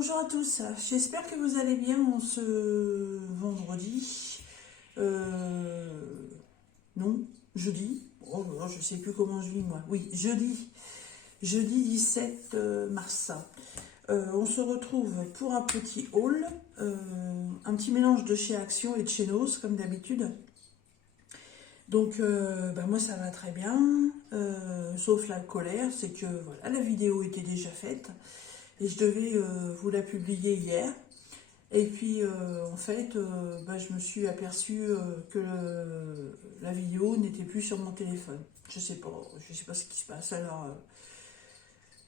Bonjour à tous, j'espère que vous allez bien en ce vendredi. Non, jeudi. Oh là là, je sais plus comment je vis moi. Oui, jeudi 17 mars. On se retrouve pour un petit haul, un petit mélange de chez Action et de chez Nos, comme d'habitude. Donc, moi ça va très bien, sauf la colère, c'est que voilà, la vidéo était déjà faite et je devais vous la publier hier. Et puis en fait, je me suis aperçue que la vidéo n'était plus sur mon téléphone. Je sais pas ce qui se passe. Alors,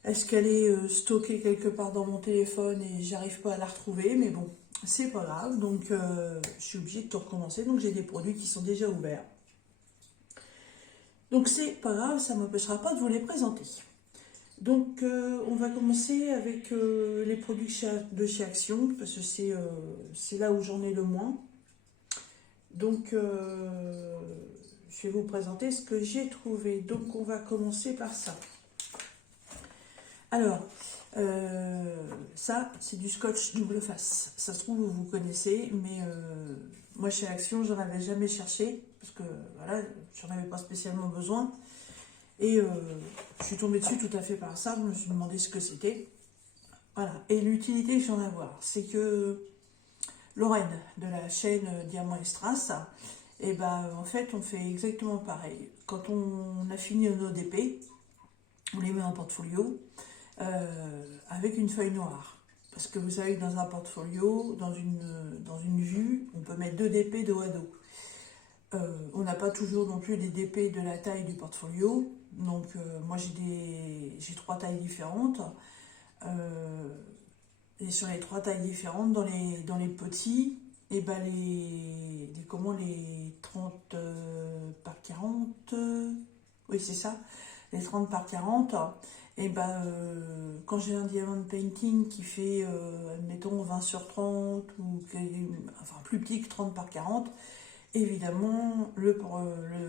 est-ce qu'elle est stockée quelque part dans mon téléphone et j'arrive pas à la retrouver? Mais bon, c'est pas grave. Donc, je suis obligée de tout recommencer. Donc, j'ai des produits qui sont déjà ouverts. Donc, c'est pas grave, ça m'empêchera pas de vous les présenter. Donc, on va commencer avec les produits de chez Action, parce que c'est là où j'en ai le moins. Donc, je vais vous présenter ce que j'ai trouvé. Donc, on va commencer par ça. Alors, ça, c'est du scotch double face. Ça se trouve, vous connaissez, mais moi, chez Action, j'en avais jamais cherché, parce que, voilà, j'en avais pas spécialement besoin. Et je suis tombée dessus tout à fait par ça, je me suis demandé ce que c'était. Voilà. Et l'utilité que j'en ai à voir, c'est que Lorraine, de la chaîne Diamant et Strass, et en fait, on fait exactement pareil. Quand on a fini nos DP, on les met en portfolio avec une feuille noire. Parce que vous savez que dans un portfolio, dans une vue, on peut mettre 2 DP dos à dos. On n'a pas toujours non plus des DP de la taille du portfolio. Donc moi j'ai 3 tailles différentes. Et sur les 3 tailles différentes, dans les petits, et les 30 par 40, oui c'est ça, les 30 par 40, quand j'ai un diamond painting qui fait, admettons, 20 sur 30, ou enfin plus petit que 30 par 40, évidemment, le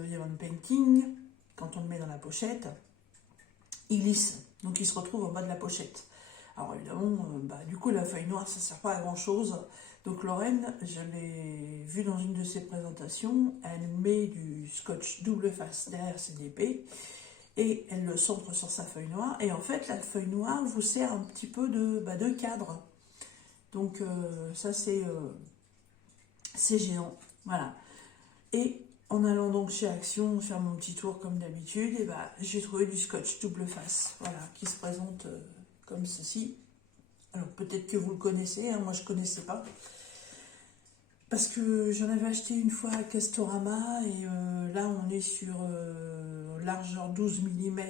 diamond painting, quand on le met dans la pochette, il glisse. Donc il se retrouve en bas de la pochette. Alors évidemment, du coup, la feuille noire, ça ne sert pas à grand chose. Donc Lorraine, je l'ai vue dans une de ses présentations, elle met du scotch double face derrière ses DP et elle le centre sur sa feuille noire. Et en fait, la feuille noire vous sert un petit peu de cadre. Donc ça, c'est géant. Voilà. Et en allant donc chez Action faire mon petit tour comme d'habitude, j'ai trouvé du scotch double face, voilà, qui se présente comme ceci. Alors peut-être que vous le connaissez, hein, moi je ne connaissais pas. Parce que j'en avais acheté une fois à Castorama et là on est sur largeur 12 mm,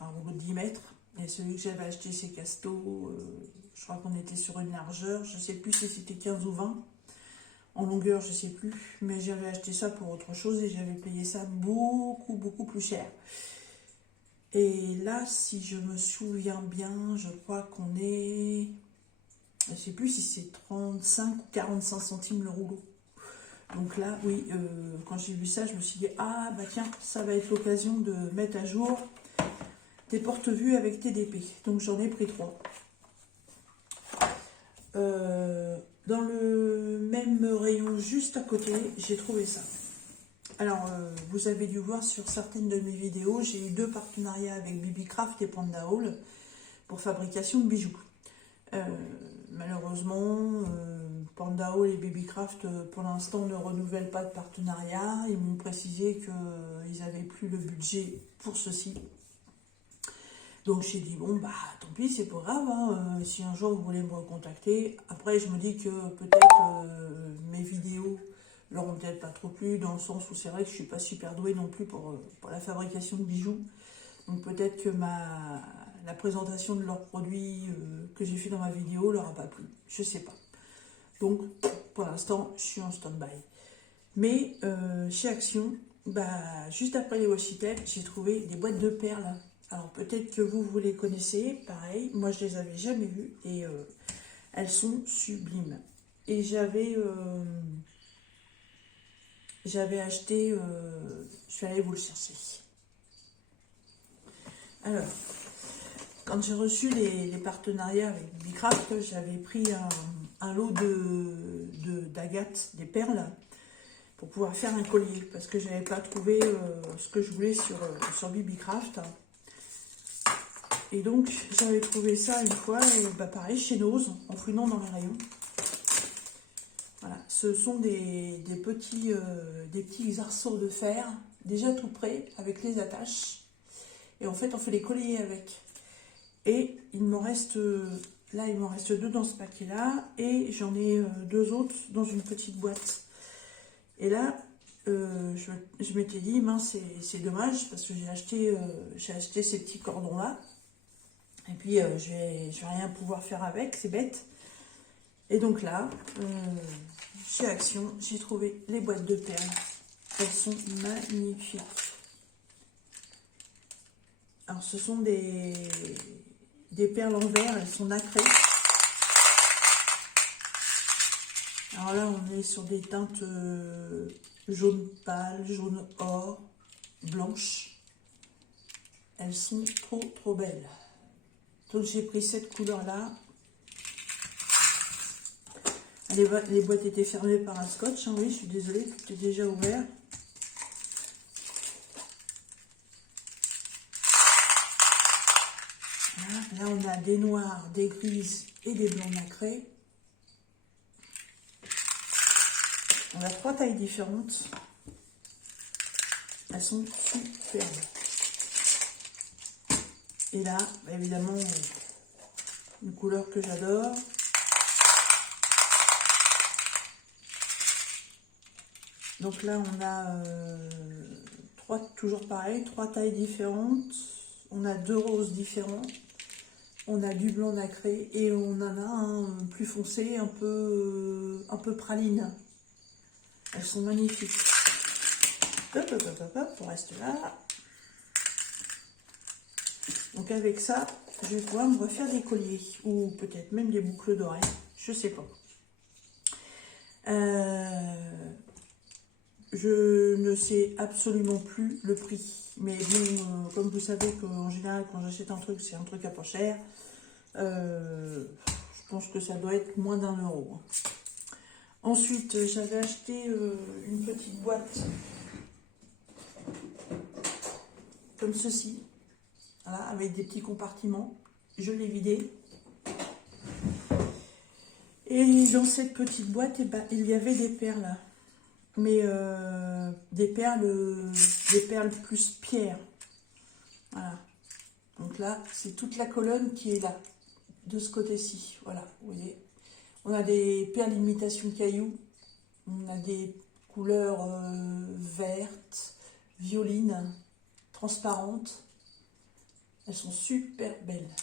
un rouleau de 10 mètres. Et celui que j'avais acheté chez Casto, je crois qu'on était sur une largeur, je ne sais plus si c'était 15 ou 20. En longueur, je sais plus, mais j'avais acheté ça pour autre chose et j'avais payé ça beaucoup, beaucoup plus cher. Et là, si je me souviens bien, je crois qu'on est... Je sais plus si c'est 35 ou 45 centimes le rouleau. Donc là, oui, quand j'ai vu ça, je me suis dit, ah bah tiens, ça va être l'occasion de mettre à jour tes porte-vues avec tes DP. Donc j'en ai pris 3. Dans le même rayon juste à côté, j'ai trouvé ça. Alors, vous avez dû voir sur certaines de mes vidéos, j'ai eu 2 partenariats avec BBcraft et Panda Hall pour fabrication de bijoux. Malheureusement, Panda Hall et BBcraft, pour l'instant, ne renouvellent pas de partenariat. Ils m'ont précisé qu'ils n'avaient plus le budget pour ceci. Donc j'ai dit, bon, tant pis, c'est pas grave, hein, si un jour vous voulez me recontacter. Après, je me dis que peut-être mes vidéos leur ont peut-être pas trop plu, dans le sens où c'est vrai que je suis pas super douée non plus pour la fabrication de bijoux. Donc peut-être que la présentation de leurs produits que j'ai fait dans ma vidéo leur a pas plu, je sais pas. Donc pour l'instant, je suis en stand-by. Mais chez Action, juste après les washi tapes, j'ai trouvé des boîtes de perles. Alors peut-être que vous les connaissez, pareil, moi je les avais jamais vues et elles sont sublimes. Et j'avais acheté, je vais aller vous le chercher. Alors, quand j'ai reçu les partenariats avec Bicraft, j'avais pris un lot d'agates, des perles, pour pouvoir faire un collier, parce que j'avais pas trouvé ce que je voulais sur Bibicraft. Et donc j'avais trouvé ça une fois, et bah pareil, chez Nose, en fouillant dans les rayons. Voilà, ce sont des petits arceaux de fer, déjà tout prêts, avec les attaches. Et en fait, on fait les colliers avec. Et il m'en reste, là, il m'en reste 2 dans ce paquet-là, et j'en ai 2 autres dans une petite boîte. Et là, je m'étais dit, mince, c'est dommage, parce que j'ai acheté ces petits cordons-là. Et puis, je vais rien pouvoir faire avec, c'est bête. Et donc là, chez Action, j'ai trouvé les boîtes de perles. Elles sont magnifiques. Alors, ce sont des perles en verre, elles sont nacrées. Alors là, on est sur des teintes jaune pâle, jaune or, blanche. Elles sont trop belles. Donc j'ai pris cette couleur-là. Les boîtes étaient fermées par un scotch, hein, oui, je suis désolée, tout est déjà ouvert. Voilà, là, on a des noirs, des grises et des blancs nacrés. On a 3 tailles différentes. Elles sont superbes. Et là, bah, évidemment, une couleur que j'adore. Donc là, on a toujours pareil, 3 tailles différentes. On a 2 roses différents. On a du blanc nacré et on en a un plus foncé, un peu praline. Elles sont magnifiques. Hop, on reste là. Donc avec ça, je vais pouvoir me refaire des colliers ou peut-être même des boucles d'oreilles. Je sais pas. Je ne sais absolument plus le prix. Mais bon, comme vous savez qu'en général, quand j'achète un truc, c'est un truc à pas cher. Je pense que ça doit être moins d'1 euro. Ensuite, j'avais acheté une petite boîte comme ceci. Voilà, avec des petits compartiments. Je l'ai vidée. Et dans cette petite boîte, eh ben, il y avait des perles. Mais des perles plus pierre. Voilà. Donc là, c'est toute la colonne qui est là, de ce côté-ci. Voilà, vous voyez. On a des perles imitation cailloux. On a des couleurs vertes, violines, transparentes. Elles sont super belles.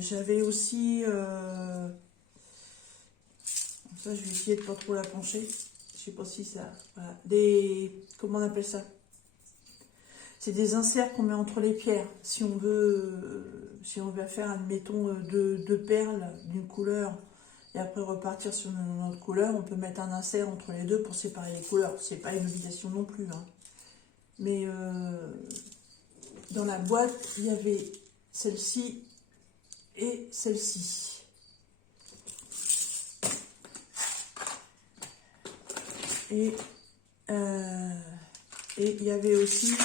J'avais aussi... ça, je vais essayer de pas trop la pencher. Je sais pas si ça... Voilà. Comment on appelle ça? C'est des inserts qu'on met entre les pierres. Si on veut faire, admettons, 2 perles d'une couleur et après repartir sur une autre couleur, on peut mettre un insert entre les deux pour séparer les couleurs. C'est pas une obligation non plus, hein. Mais dans la boîte, il y avait celle-ci et celle-ci. Et il y avait aussi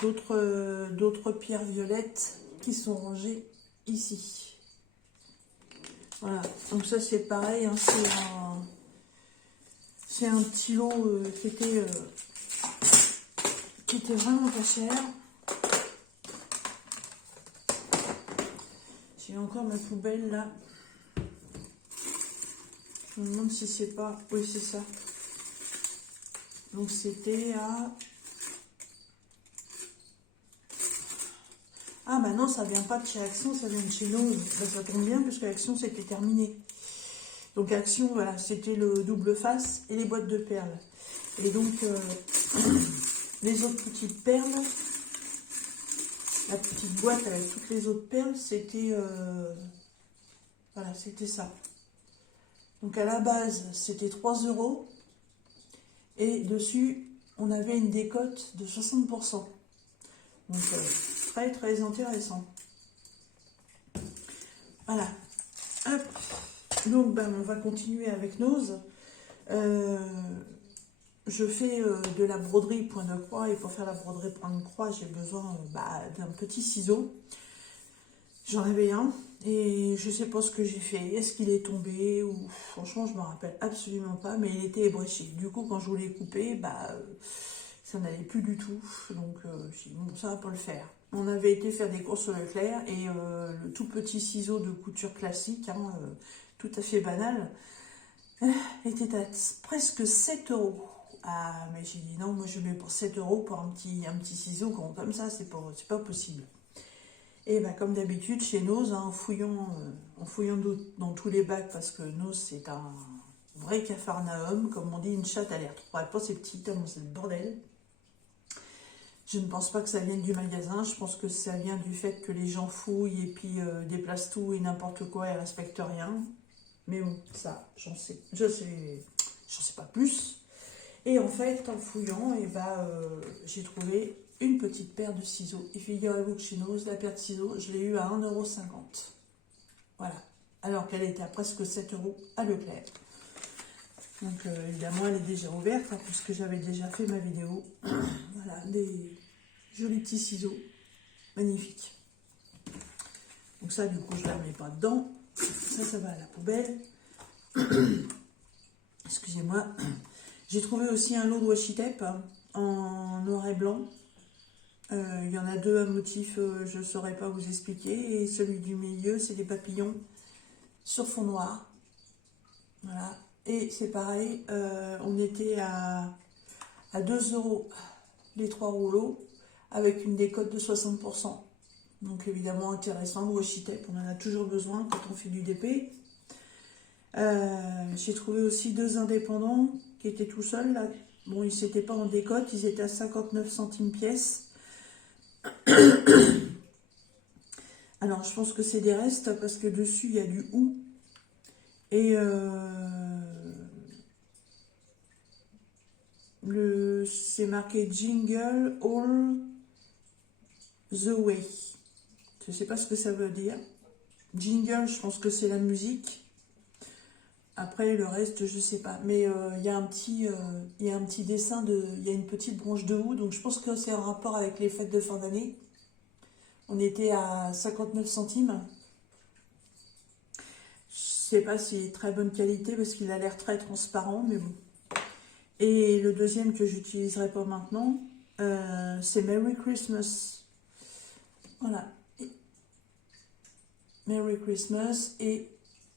d'autres pierres violettes qui sont rangées ici. Voilà, donc ça c'est pareil, hein, c'est un petit lot qui était vraiment pas cher. J'ai encore ma poubelle là. Je me demande si c'est pas... Oui, c'est ça. Donc c'était à... Ah bah non, ça vient pas de chez Action, ça vient de chez nous. Bah, ça tombe bien parce que Action c'était terminé. Donc Action, voilà, c'était le double face et les boîtes de perles. Et donc les autres petites perles, la petite boîte avec toutes les autres perles, c'était voilà, c'était ça. Donc à la base, c'était 3 € et dessus, on avait une décote de 60%. Donc, très très intéressant. Voilà. Hop. Donc, ben, on va continuer avec Nose. Je fais de la broderie point de croix, et pour faire la broderie point de croix, j'ai besoin d'un petit ciseau. J'en avais un, et je sais pas ce que j'ai fait. Est-ce qu'il est tombé, ou franchement, je me rappelle absolument pas, mais il était ébréché. Du coup, quand je voulais couper, ça n'allait plus du tout. Donc, j'ai dit, bon, ça va pas le faire. On avait été faire des courses au Leclerc, et le tout petit ciseau de couture classique, tout à fait banal, était à presque 7 euros. Ah, mais j'ai dit non, moi je mets pour 7 euros pour un petit ciseau comme ça, c'est pas possible. Et comme d'habitude, chez Nose, en fouillant dans tous les bacs, parce que Nose c'est un vrai capharnaüm, comme on dit, une chatte, elle est pas c'est petit, tellement c'est le bordel. Je ne pense pas que ça vienne du magasin, je pense que ça vient du fait que les gens fouillent et puis déplacent tout et n'importe quoi et respectent rien. Mais bon, ça, j'en sais pas plus. Et en fait, en fouillant, j'ai trouvé une petite paire de ciseaux. Et figurez-vous que chez Nose, la paire de ciseaux, je l'ai eue à 1,50 €. Voilà. Alors qu'elle était à presque 7 euros à Leclerc. Donc évidemment, elle est déjà ouverte, puisque j'avais déjà fait ma vidéo. Voilà, des jolis petits ciseaux. Magnifiques. Donc ça, du coup, je ne la mets pas dedans. Ça va à la poubelle. Excusez-moi. J'ai trouvé aussi un lot de washi tape en noir et blanc. Il y en a deux à motif, je ne saurais pas vous expliquer. Et celui du milieu, c'est des papillons sur fond noir. Voilà. Et c'est pareil, on était à 2 € les 3 rouleaux, avec une décote de 60%. Donc évidemment intéressant, le washi tape, on en a toujours besoin quand on fait du DP. J'ai trouvé aussi deux indépendants qui étaient tout seuls là. Bon, ils n'étaient pas en décote, ils étaient à 59 centimes pièce. Alors je pense que c'est des restes parce que dessus il y a du ou. Et c'est marqué Jingle All the Way. Je ne sais pas ce que ça veut dire. Jingle, je pense que c'est la musique. Après, le reste, je sais pas. Mais il y a un petit dessin, il y a une petite branche de houx. Donc, je pense que c'est en rapport avec les fêtes de fin d'année. On était à 59 centimes. Je sais pas si c'est très bonne qualité parce qu'il a l'air très transparent, mais bon. Et le deuxième que j'utiliserai pas maintenant, c'est Merry Christmas. Voilà. Merry Christmas. Et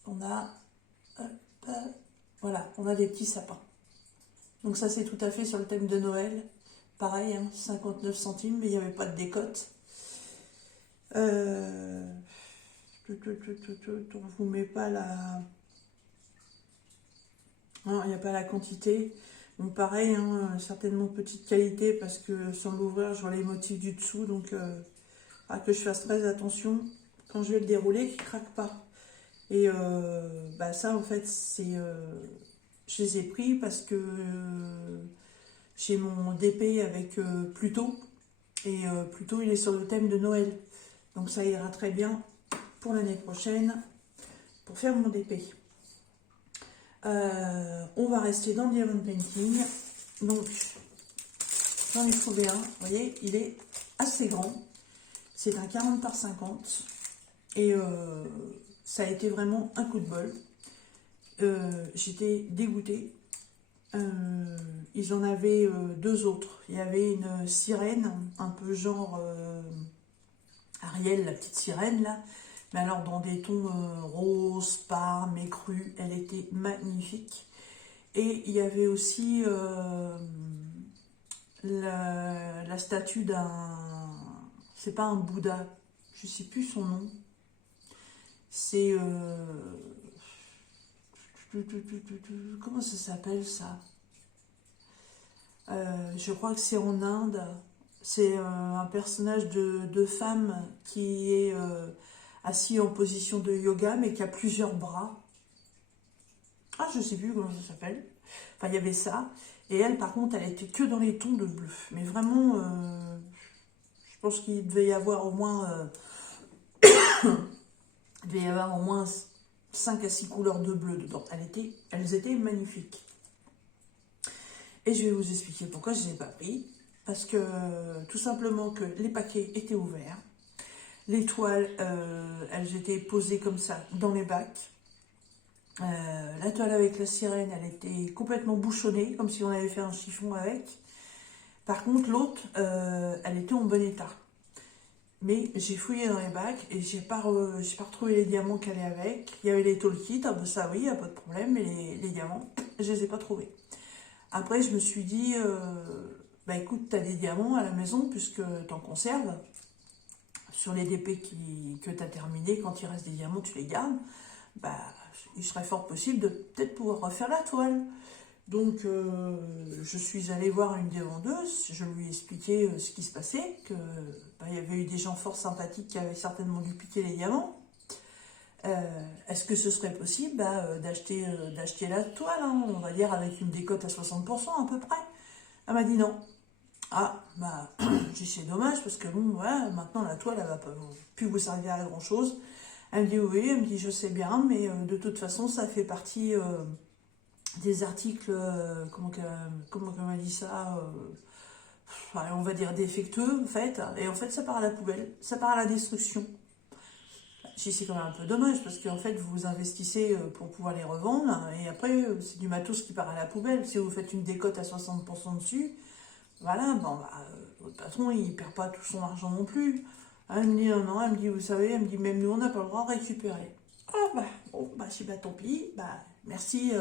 on a... voilà, on a des petits sapins. Donc ça, c'est tout à fait sur le thème de Noël. Pareil, 59 centimes, mais il n'y avait pas de décote. On vous met pas la... Non, il n'y a pas la quantité. Donc pareil, certainement petite qualité, parce que sans l'ouvrir, je vois les motifs du dessous. Donc, que je fasse très attention quand je vais le dérouler, qu'il ne craque pas. Et ça, en fait, je les ai pris parce que j'ai mon DP avec Pluto. Et Pluto, il est sur le thème de Noël. Donc ça ira très bien pour l'année prochaine pour faire mon DP. On va rester dans le diamond painting. Donc, j'en ai trouvé un. Vous voyez, il est assez grand. C'est un 40 par 50. Et ça a été vraiment un coup de bol. J'étais dégoûtée. Ils en avaient deux autres. Il y avait une sirène, un peu genre Ariel, la petite sirène là. Mais alors dans des tons rose, parme et cru. Elle était magnifique. Et il y avait aussi la statue d'un... C'est pas un Bouddha. Je sais plus son nom. C'est... comment ça s'appelle ça? Je crois que c'est en Inde. C'est un personnage de femme qui est assis en position de yoga, mais qui a plusieurs bras. Ah, je sais plus comment ça s'appelle. Enfin, il y avait ça. Et elle, par contre, elle était que dans les tons de bleu. Mais vraiment, Je pense qu'il devait y avoir au moins, il devait y avoir au moins 5 à 6 couleurs de bleu dedans. Elles étaient magnifiques. Et je vais vous expliquer pourquoi je ne les ai pas pris. Parce que tout simplement que les paquets étaient ouverts. Les toiles, elles étaient posées comme ça dans les bacs. La toile avec la sirène, elle était complètement bouchonnée, comme si on avait fait un chiffon avec. Par contre, l'autre, elle était en bon état. Mais j'ai fouillé dans les bacs et j'ai pas retrouvé les diamants qu'elle allaient avec. Il y avait les toolkits, ah ben ça oui, il n'y a pas de problème, mais les diamants, je les ai pas trouvés. Après, je me suis dit, bah écoute, tu as des diamants à la maison puisque tu en conserves. Sur les DP que tu as terminé, quand il reste des diamants, tu les gardes. Bah, il serait fort possible de peut-être pouvoir refaire la toile. Donc, je suis allée voir une des vendeuses, je lui ai expliqué ce qui se passait, que bah, il y avait eu des gens fort sympathiques qui avaient certainement dû piquer les diamants. Est-ce que ce serait possible d'acheter la toile, hein, on va dire avec une décote à 60% à peu près? Elle m'a dit non. Ah, bah, j'ai dit c'est dommage parce que bon, ouais, maintenant la toile, elle va pas plus vous servir à grand chose. Elle me dit oui, elle me dit je sais bien, mais de toute façon, ça fait partie des articles, comment elle m'a dit ça, on va dire défectueux en fait, et en fait ça part à la poubelle, ça part à la destruction. Si c'est quand même un peu dommage parce qu'en fait vous investissez pour pouvoir les revendre et après c'est du matos qui part à la poubelle. Si vous faites une décote à 60% dessus, voilà, bon, bah, votre patron il perd pas tout son argent non plus. Elle me dit non, elle me dit vous savez, elle me dit même nous on n'a pas le droit de récupérer. Ah bah bon, bah si bah tant pis, bah merci,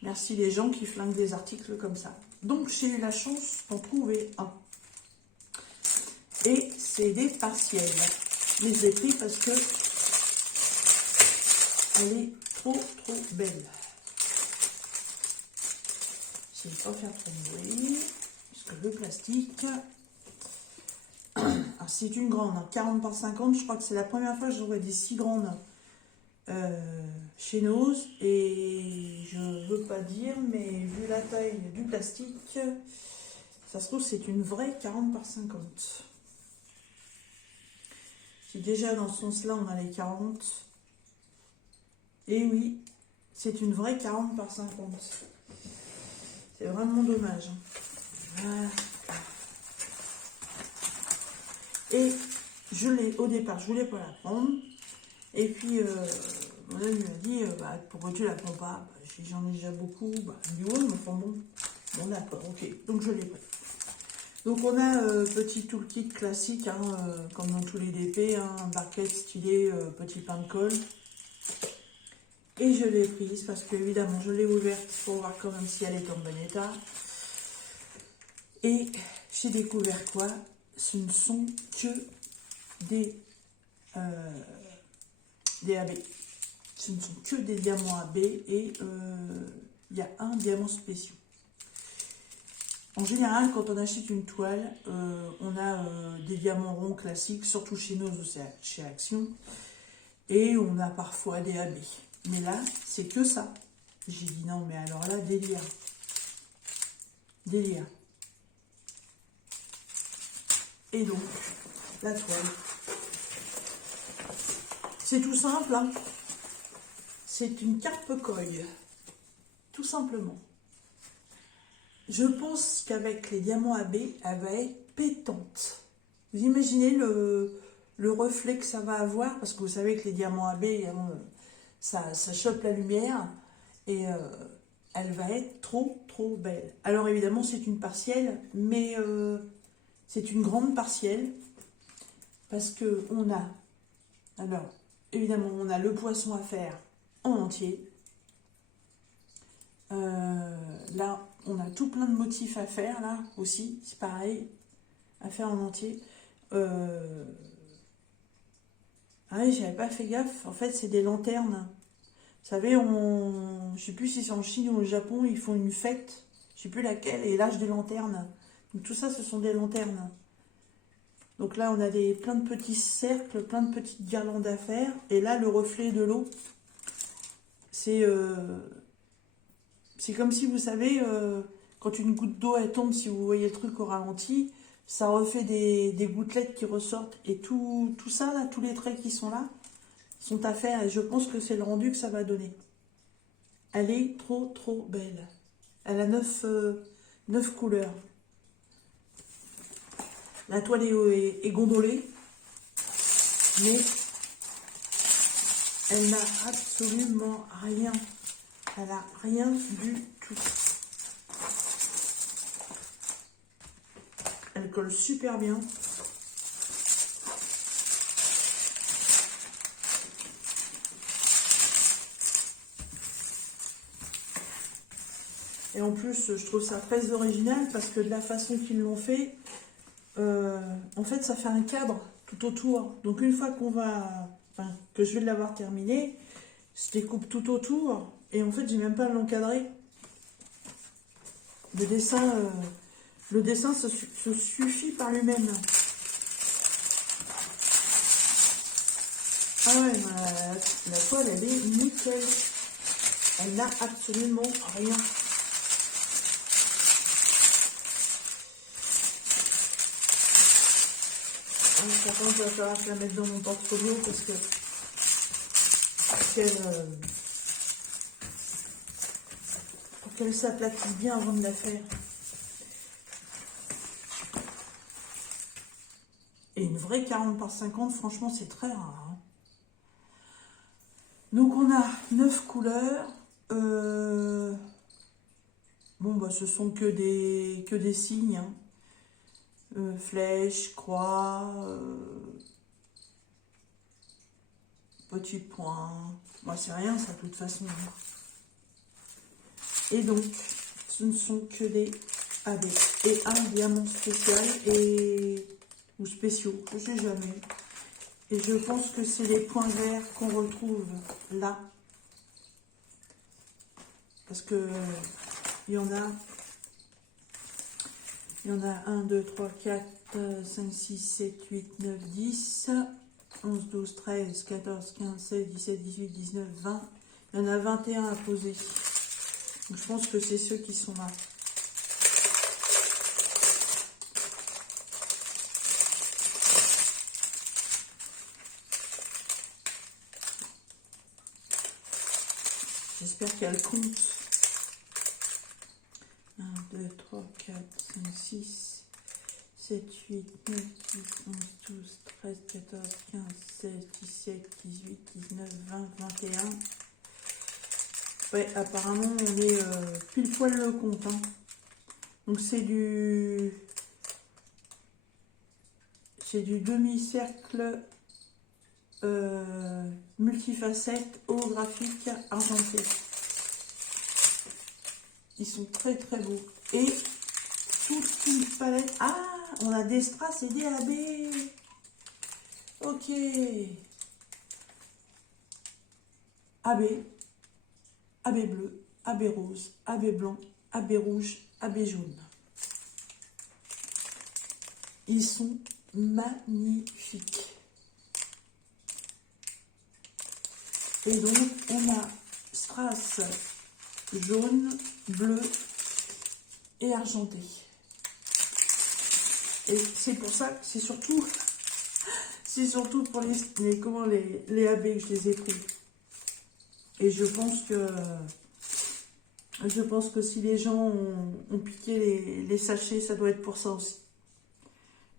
merci les gens qui flinguent des articles comme ça. Donc j'ai eu la chance d'en trouver un. Et c'est des partiels. Je les ai pris parce que elle est trop belle. Je ne vais pas faire trop de bruit, parce que le plastique, c'est une grande, 40 par 50, je crois que c'est la première fois que j'aurais des si grandes chez Nose, et je veux pas dire, mais vu la taille du plastique, ça se trouve c'est une vraie 40 par 50. Si déjà dans ce sens-là on a les 40, et oui, c'est une vraie 40 par 50. C'est vraiment dommage. Voilà. Et au départ, je voulais pas la prendre. Et puis, mon ami m'a dit, pourquoi tu la prends pas? J'en ai déjà beaucoup. Du haut, mais enfin bon, d'accord, ok. Donc je l'ai pris. Donc on a petit toolkit classique, hein, comme dans tous les DP, hein, barquette stylée, petit pain de colle. Et je l'ai prise parce que évidemment je l'ai ouverte pour voir quand même si elle est en bon état. Et j'ai découvert quoi? Ce ne sont que des AB. Ce ne sont que des diamants AB et il y a un diamant spécial. En général, quand on achète une toile, on a des diamants ronds classiques, surtout chez nous, chez Action, et on a parfois des AB. Mais là, c'est que ça. J'ai dit non, mais alors là, délire. Délire. Et donc, la toile. C'est tout simple, hein. C'est une carpe coille. Tout simplement. Je pense qu'avec les diamants AB, elle va être pétante. Vous imaginez le reflet que ça va avoir, parce que vous savez que les diamants AB, ça chope la lumière, et elle va être trop belle. Alors évidemment, c'est une partielle, mais c'est une grande partielle, parce que on a, alors évidemment, on a le poisson à faire en entier. Là, on a tout plein de motifs à faire, là aussi, c'est pareil, à faire en entier. Ah oui, j'avais pas fait gaffe, en fait, c'est des lanternes. Vous savez, je sais plus si c'est en Chine ou au Japon, ils font une fête, je sais plus laquelle, et lâchent des lanternes. Donc tout ça, ce sont des lanternes. Donc là, on a plein de petits cercles, plein de petites guirlandes à faire, et là, le reflet de l'eau, c'est comme si, vous savez, quand une goutte d'eau elle tombe, si vous voyez le truc au ralenti, Ça refait des gouttelettes qui ressortent. Et tout ça, là, tous les traits qui sont là, sont à faire. Et je pense que c'est le rendu que ça va donner. Elle est trop, trop belle. Elle a 9 couleurs. La toile est gondolée. Mais elle n'a absolument rien. Elle a rien du tout. Elle colle super bien. Et en plus, je trouve ça très original parce que de la façon qu'ils l'ont fait, en fait, ça fait un cadre tout autour. Donc une fois que je vais l'avoir terminé, je découpe tout autour et en fait, j'ai même pas à l'encadrer. Le dessin se suffit par lui-même. Ah ouais, la toile, elle est nickel. Elle n'a absolument rien. Par contre, il va falloir que je la mette dans mon portfolio parce que pour qu'elle s'aplatisse bien avant de la faire. Et une vraie 40 par 50, franchement, c'est très rare. Hein. Donc, on a 9 couleurs. Bon, bah, ce sont que des signes. Hein. Flèche, croix, petit point. Moi, c'est rien, ça, de toute façon. Hein. Et donc, ce ne sont que des AB. Et un diamant spécial ou spéciaux, je sais jamais. Et je pense que c'est les points verts qu'on retrouve là. Parce que il y en a 1, 2, 3, 4, 5, 6, 7, 8, 9, 10, 11, 12, 13, 14, 15, 16, 17, 18, 19, 20. Il y en a 21 à poser. Donc je pense que c'est ceux qui sont là. J'espère qu'elle compte. 1, 2, 3, 4, 5, 6, 7, 8, 9, 10, 11, 12, 13, 14, 15, 16, 17, 18, 19, 20, 21. Ouais, apparemment, on est pile poil le compte. Hein. Donc, c'est du demi-cercle multifacette holographique argenté. Ils sont très très beaux. Et toute une palette. Ah, on a des strass et des AB. Ok. AB. AB bleu, AB rose, AB blanc, AB rouge, AB jaune. Ils sont magnifiques. Et donc, on a strass jaune, bleu et argenté. Et c'est pour ça que c'est surtout pour les AB que je les ai pris. Et je pense que si les gens ont piqué les sachets, ça doit être pour ça aussi.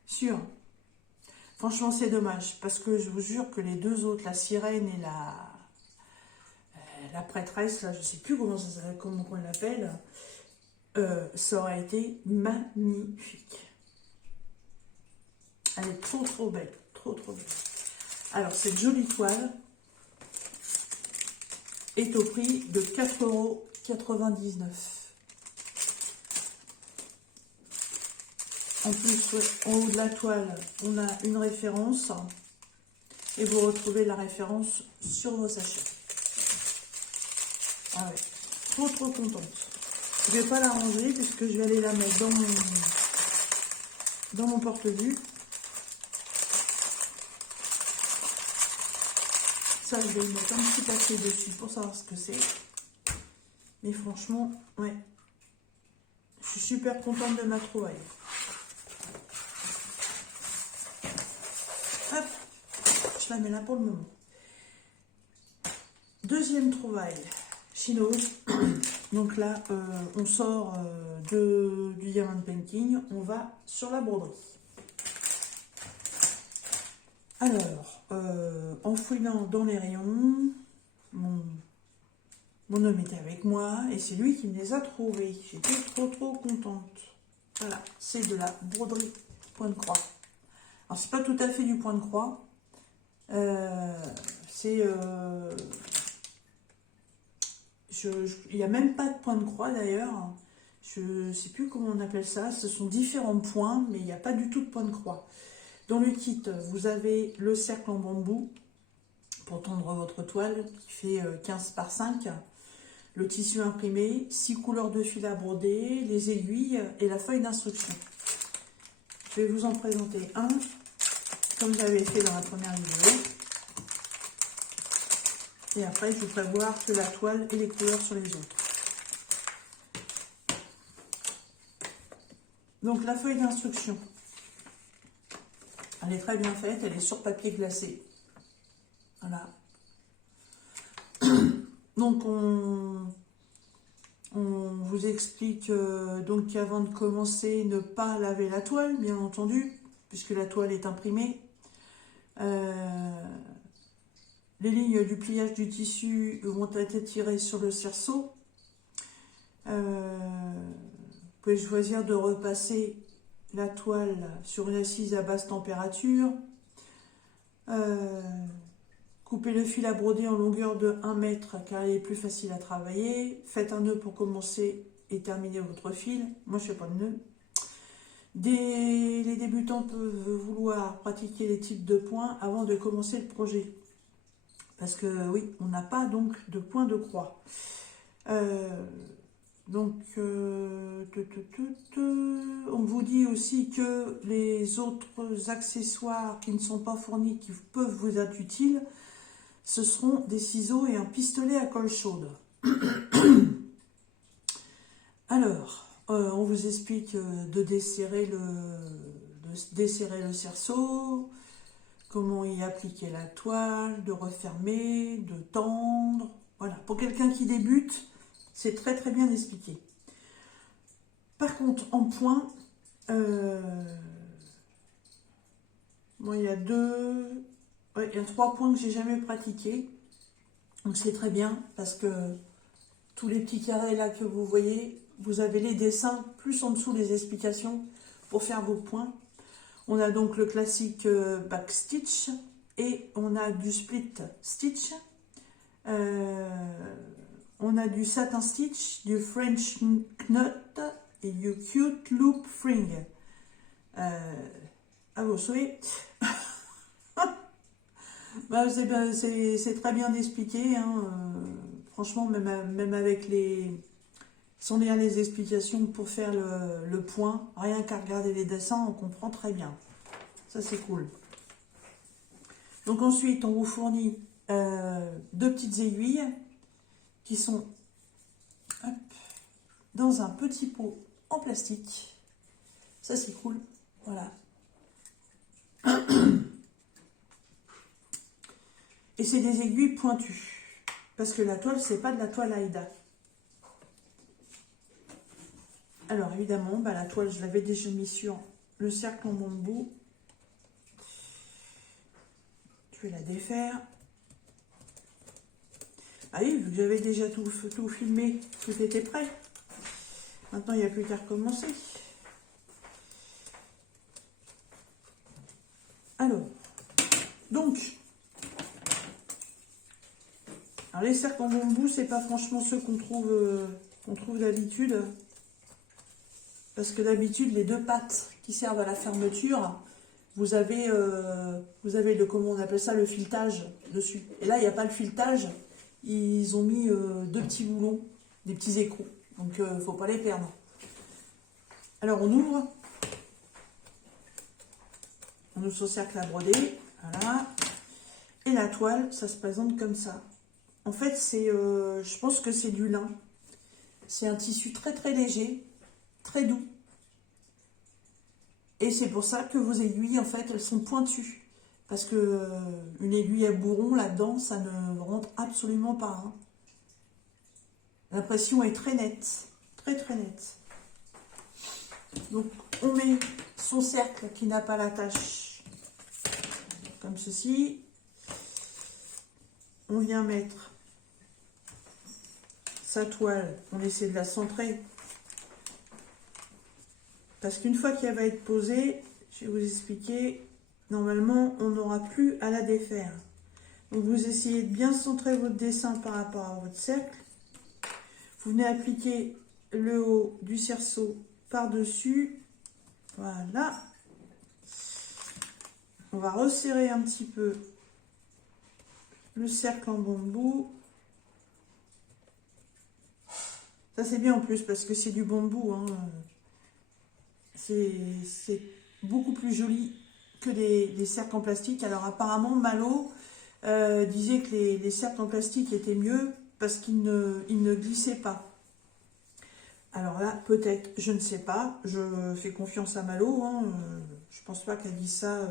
Sûr. Franchement, c'est dommage. Parce que je vous jure que les deux autres, la sirène et la prêtresse, là, je ne sais plus comment on l'appelle, ça aurait été magnifique. Elle est trop trop belle. Trop trop belle. Alors, cette jolie toile est au prix de 4,99 €. En plus, en haut de la toile, on a une référence et vous retrouvez la référence sur vos sachets. Ah ouais, trop trop contente. Je ne vais pas la ranger puisque je vais aller la mettre dans mon porte-vue. Ça, je vais y mettre un petit papier dessus pour savoir ce que c'est. Mais franchement, ouais. Je suis super contente de ma trouvaille. je la mets là pour le moment. Deuxième trouvaille chinoise. Donc là, on sort du diamond painting, on va sur la broderie. Alors, en fouillant dans les rayons, mon homme était avec moi et c'est lui qui me les a trouvés. J'étais trop contente. Voilà, c'est de la broderie point de croix. Alors, c'est pas tout à fait du point de croix. Il n'y a même pas de point de croix d'ailleurs. Je ne sais plus comment on appelle ça. Ce sont différents points, mais il n'y a pas du tout de point de croix. Dans le kit, vous avez le cercle en bambou pour tendre votre toile qui fait 15 par 5. Le tissu imprimé, 6 couleurs de fil à broder, les aiguilles et la feuille d'instruction. Je vais vous en présenter un, comme j'avais fait dans la première vidéo. Et après, je vous ferai voir que la toile et les couleurs sur les autres. Donc, la feuille d'instruction. Elle est très bien faite, elle est sur papier glacé. Voilà. Donc, on vous explique donc qu'avant de commencer, ne pas laver la toile, bien entendu, puisque la toile est imprimée. Les lignes du pliage du tissu vont être tirées sur le cerceau. Vous pouvez choisir de repasser la toile sur une assise à basse température. Coupez le fil à broder en longueur de 1 mètre car il est plus facile à travailler. Faites un nœud pour commencer et terminer votre fil. Moi, je ne fais pas de nœud. Les débutants peuvent vouloir pratiquer les types de points avant de commencer le projet. Parce que oui, on n'a pas donc de point de croix. On vous dit aussi que les autres accessoires qui ne sont pas fournis, qui peuvent vous être utiles, ce seront des ciseaux et un pistolet à colle chaude. Alors, on vous explique de desserrer le cerceau, comment y appliquer la toile, de refermer, de tendre. Voilà, pour quelqu'un qui débute, c'est très bien expliqué. Par contre, en point, moi il y a 3 points que j'ai jamais pratiqués. Donc c'est très bien parce que tous les petits carrés là que vous voyez, vous avez les dessins, plus en dessous les explications pour faire vos points. On a donc le classique back stitch et on a du split stitch. On a du satin stitch, du French knot et du cute loop fring. À vos souhaits. C'est très bien expliqué. Hein. Franchement, même avec sans lire les explications pour faire le point, rien qu'à regarder les dessins, on comprend très bien. Ça, c'est cool. Donc ensuite, on vous fournit 2 petites aiguilles qui sont dans un petit pot en plastique. Ça, c'est cool. Voilà. Et c'est des aiguilles pointues. Parce que la toile, c'est pas de la toile Aïda. Alors, évidemment, la toile, je l'avais déjà mis sur le cercle en bambou. Je vais la défaire. Ah oui, vu que j'avais déjà tout filmé, tout était prêt. Maintenant, il n'y a plus qu'à recommencer. Alors, donc, les cercles en bambou, c'est pas franchement ceux qu'on trouve d'habitude. Parce que d'habitude, les 2 pattes qui servent à la fermeture, vous avez comment on appelle ça, le filetage dessus. Et là, il n'y a pas le filetage. Ils ont mis 2 petits boulons, des petits écrous. Donc, il ne faut pas les perdre. Alors, on ouvre. On ouvre son cercle à broder. Voilà. Et la toile, ça se présente comme ça. En fait, je pense que c'est du lin. C'est un tissu très léger, très doux. Et c'est pour ça que vos aiguilles, en fait, elles sont pointues. Parce que une aiguille à bourron, là-dedans, ça ne rentre absolument pas. Hein. L'impression est très nette. Très, très nette. Donc, on met son cercle qui n'a pas l'attache. Comme ceci. On vient mettre sa toile. On essaie de la centrer. Parce qu'une fois qu'elle va être posée, je vais vous expliquer, normalement, on n'aura plus à la défaire. Donc, vous essayez de bien centrer votre dessin par rapport à votre cercle. Vous venez appliquer le haut du cerceau par-dessus. Voilà. On va resserrer un petit peu le cercle en bambou. Ça, c'est bien en plus parce que c'est du bambou. Hein. C'est beaucoup plus joli que les cercles en plastique. Alors apparemment Malo disait que les cercles en plastique étaient mieux parce qu'ils ne glissaient pas. Alors là, peut-être, je ne sais pas. Je fais confiance à Malo. Hein, je pense pas qu'elle dise ça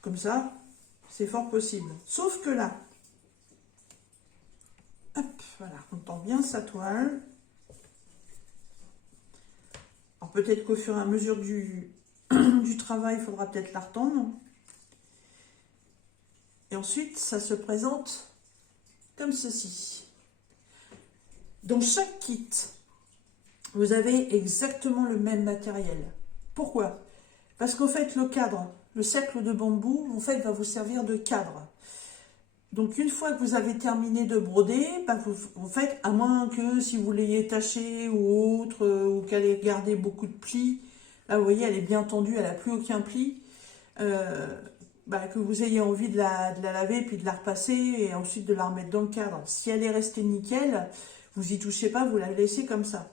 comme ça. C'est fort possible. Sauf que là, hop, voilà, on tend bien sa toile. Alors peut-être qu'au fur et à mesure du travail, il faudra peut-être la retendre. Et ensuite, ça se présente comme ceci. Dans chaque kit, vous avez exactement le même matériel. Pourquoi? Parce qu'en fait, le cadre, le cercle de bambou, en fait, va vous servir de cadre. Donc, une fois que vous avez terminé de broder, bah, vous faites, à moins que si vous l'ayez taché ou autre, ou qu'elle ait gardé beaucoup de plis, là, vous voyez, elle est bien tendue, elle n'a plus aucun pli, bah, que vous ayez envie de la laver, puis de la repasser, et ensuite de la remettre dans le cadre. Si elle est restée nickel, vous y touchez pas, vous la laissez comme ça.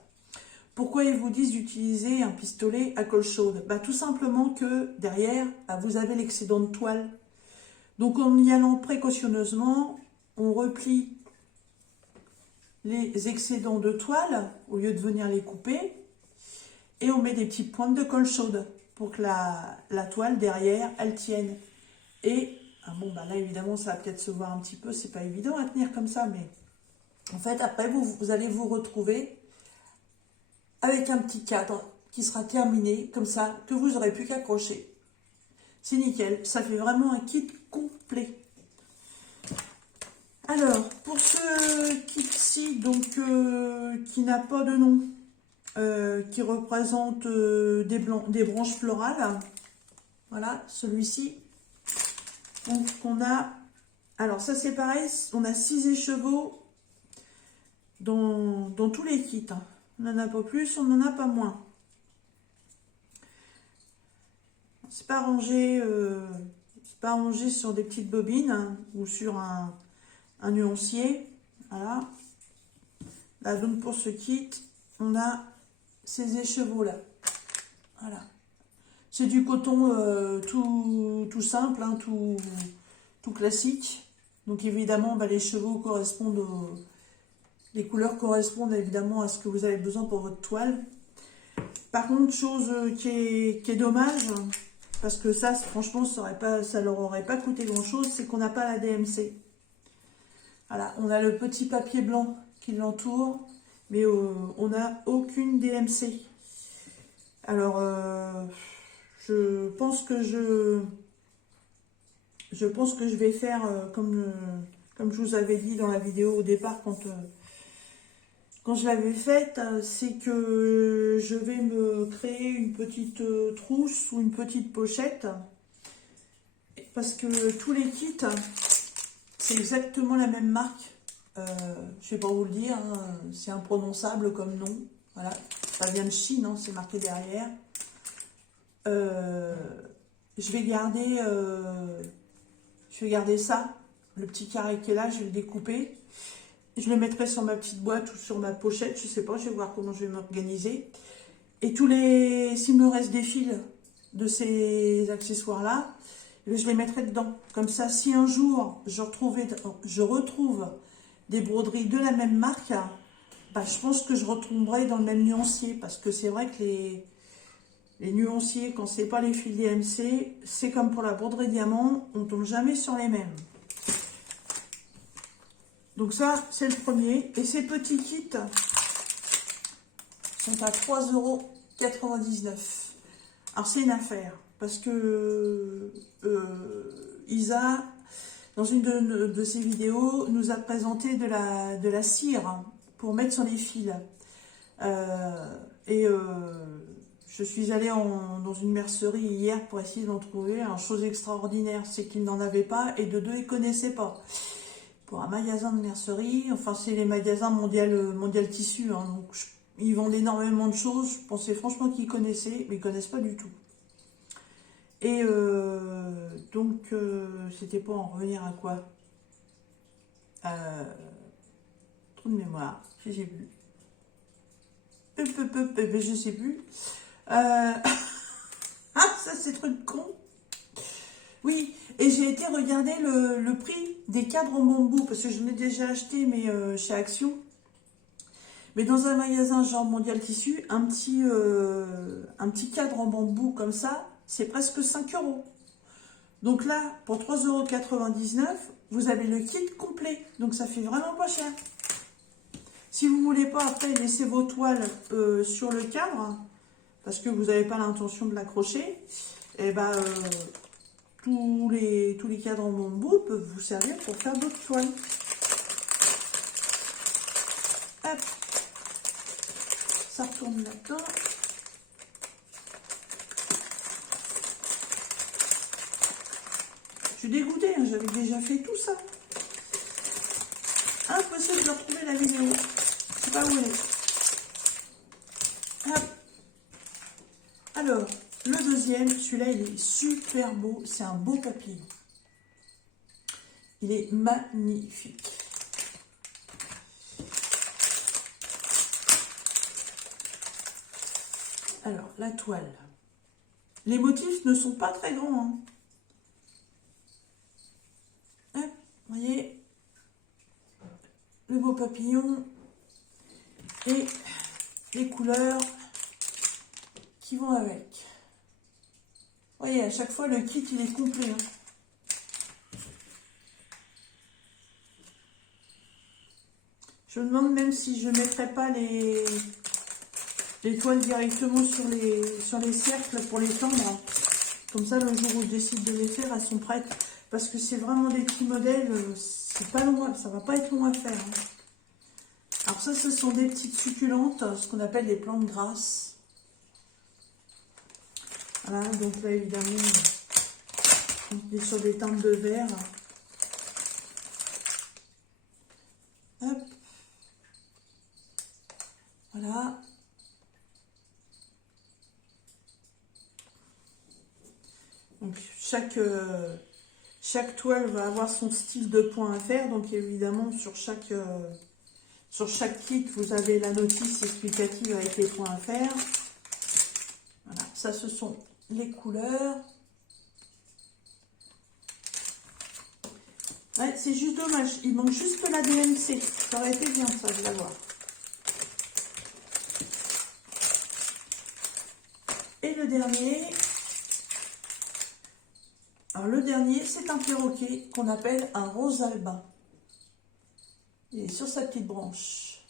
Pourquoi ils vous disent d'utiliser un pistolet à colle chaude? Bah, tout simplement que derrière, bah, vous avez l'excédent de toile. Donc en y allant précautionneusement, on replie les excédents de toile au lieu de venir les couper et on met des petites pointes de colle chaude pour que la toile derrière, elle tienne. Et bon, bah là évidemment ça va peut-être se voir un petit peu, c'est pas évident à tenir comme ça, mais en fait après vous allez vous retrouver avec un petit cadre qui sera terminé comme ça, que vous n'aurez plus qu'à accrocher. C'est nickel, ça fait vraiment un kit complet. Alors, pour ce kit-ci, donc qui n'a pas de nom, qui représente des branches florales, voilà, celui-ci. Donc, on a, alors ça c'est pareil, on a 6 écheveaux dans tous les kits. Hein. On n'en a pas plus, on n'en a pas moins. C'est pas rangé sur des petites bobines hein, ou sur un nuancier. Voilà. Là, donc pour ce kit, on a ces écheveaux là. Voilà. C'est du coton tout simple, hein, tout classique. Donc évidemment, bah, les chevaux correspondent les couleurs correspondent évidemment à ce que vous avez besoin pour votre toile. Par contre, chose qui est dommage, parce que ça, franchement, ça leur aurait pas coûté grand-chose, c'est qu'on n'a pas la DMC. Voilà, on a le petit papier blanc qui l'entoure, mais on n'a aucune DMC. Alors, je pense que je vais faire comme je vous avais dit dans la vidéo au départ quand je l'avais faite, c'est que je vais me créer une petite trousse ou une petite pochette parce que tous les kits, c'est exactement la même marque. Je ne vais pas vous le dire, hein, c'est imprononçable comme nom. Voilà, ça vient de Chine, hein, c'est marqué derrière. Je vais garder ça, le petit carré qui est là, je vais le découper. Je le mettrai sur ma petite boîte ou sur ma pochette, je sais pas, je vais voir comment je vais m'organiser. Et s'il me reste des fils de ces accessoires-là, je les mettrai dedans. Comme ça, si un jour je retrouve des broderies de la même marque, bah, je pense que je retomberai dans le même nuancier. Parce que c'est vrai que Les nuanciers, quand c'est pas les fils DMC, c'est comme pour la broderie diamant, on tombe jamais sur les mêmes. Donc ça, c'est le premier. Et ces petits kits sont à 3,99 €. Alors c'est une affaire, parce que Isa, dans une de ses vidéos, nous a présenté de la cire pour mettre sur les fils. Je suis allée dans une mercerie hier pour essayer d'en trouver. Alors, chose extraordinaire, c'est qu'ils n'en avaient pas, et de deux, ils ne connaissaient pas. Pour un magasin de mercerie, enfin c'est les magasins mondial tissu, hein, donc ils vendent énormément de choses. Je pensais franchement qu'ils connaissaient, mais ils ne connaissent pas du tout. Et c'était pour en revenir à quoi? Trou de mémoire, je sais plus. Je sais plus. Ah, ça c'est truc con. Oui, et j'ai été regarder le prix des cadres en bambou, parce que je l'ai déjà acheté, mais chez Action. Mais dans un magasin genre Mondial Tissu, un petit cadre en bambou comme ça, c'est presque 5 €. Donc là, pour 3,99 €, vous avez le kit complet. Donc ça fait vraiment pas cher. Si vous voulez pas après laisser vos toiles sur le cadre, parce que vous n'avez pas l'intention de l'accrocher, et ben tous les cadres en bambou peuvent vous servir pour faire d'autres toiles. Hop, ça retourne là-dedans. Je suis dégoûtée, hein, j'avais déjà fait tout ça. Impossible de retrouver la vidéo. Je sais pas où elle est. Hop. Alors, le deuxième, celui-là, il est super beau. C'est un beau papillon. Il est magnifique. Alors, la toile. Les motifs ne sont pas très grands, hein. Hop, vous voyez, le beau papillon et les couleurs qui vont avec. Vous voyez, à chaque fois, le kit, il est complet, hein. Je me demande même si je ne mettrais pas les toiles directement sur les cercles pour les tendre. Comme ça, le jour où je décide de les faire, elles sont prêtes. Parce que c'est vraiment des petits modèles, c'est pas long, ça va pas être long à faire, hein. Alors ça, ce sont des petites succulentes, ce qu'on appelle des plantes grasses. Voilà, donc là, évidemment, on est sur des teintes de vert. Hop. Voilà. Donc chaque toile va avoir son style de point à faire. Donc évidemment, sur chaque kit, vous avez la notice explicative avec les points à faire. Voilà, ça ce sont les couleurs. Ouais, c'est juste dommage, il manque juste la DMC. Ça aurait été bien ça, je vais voir. Et le dernier, alors le dernier, c'est un perroquet qu'on appelle un rose albin. Il est sur sa petite branche.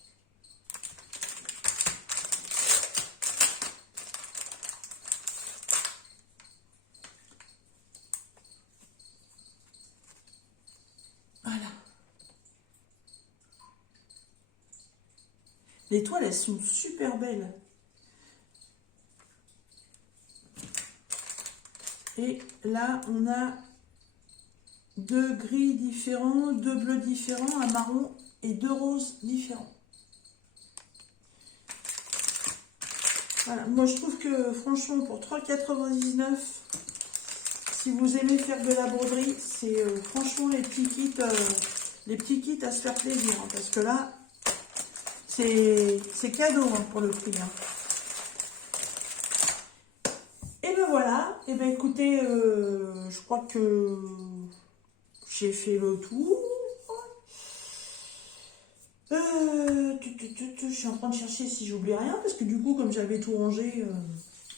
Voilà. Les toiles, elles sont super belles. Et là, on a deux gris différents, deux bleus différents, un marron et deux roses différents. Voilà, moi je trouve que franchement pour 3,99 €, si vous aimez faire de la broderie, c'est franchement les petits kits à se faire plaisir, hein, parce que là, c'est cadeau, hein, pour le prix, hein. Et ben voilà, et ben écoutez, je crois que j'ai fait le tour. Je suis en train de chercher si j'oublie rien, parce que du coup, comme j'avais tout rangé,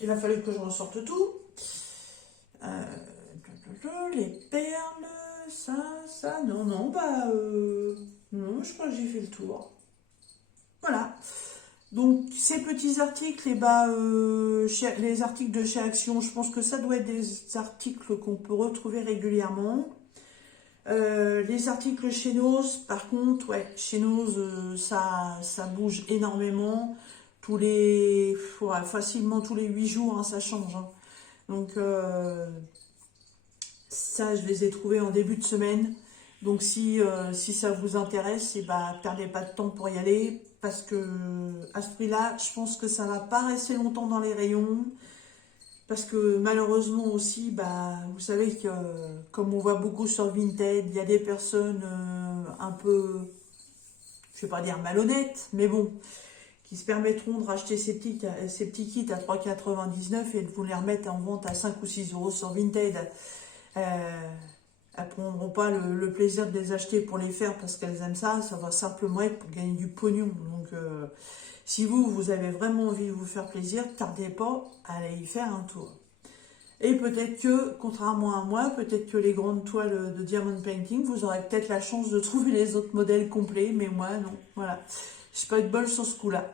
il a fallu que je ressorte tout. Les perles, ça, non, non, non, je crois que j'ai fait le tour. Voilà. Donc, ces petits articles, les articles de chez Action, je pense que ça doit être des articles qu'on peut retrouver régulièrement. Les articles chez Noz, par contre, ouais, chez Noz, ça bouge énormément. Facilement tous les 8 jours, hein, ça change. Hein. Donc, ça, je les ai trouvés en début de semaine. Donc, si ça vous intéresse, perdez pas de temps pour y aller. Parce que, à ce prix-là, je pense que ça va pas rester longtemps dans les rayons. Parce que malheureusement aussi, vous savez que comme on voit beaucoup sur Vinted, il y a des personnes un peu, je vais pas dire malhonnêtes, mais bon, qui se permettront de racheter ces petits kits à 3,99 et de vous les remettre en vente à 5 ou 6 euros sur Vinted. Elles prendront pas le plaisir de les acheter pour les faire parce qu'elles aiment ça, ça va simplement être pour gagner du pognon. Donc, si vous avez vraiment envie de vous faire plaisir, tardez pas à aller y faire un tour. Et peut-être que, contrairement à moi, peut-être que les grandes toiles de Diamond Painting, vous aurez peut-être la chance de trouver les autres modèles complets, mais moi, non. Voilà. J'ai pas eu de bol sur ce coup-là.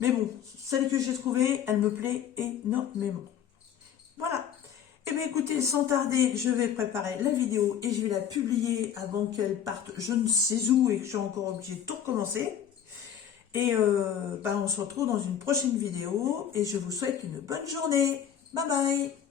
Mais bon, celle que j'ai trouvée, elle me plaît énormément. Voilà. Eh bien écoutez, sans tarder, je vais préparer la vidéo et je vais la publier avant qu'elle parte je ne sais où et que je suis encore obligée de tout recommencer. Et on se retrouve dans une prochaine vidéo et je vous souhaite une bonne journée. Bye bye!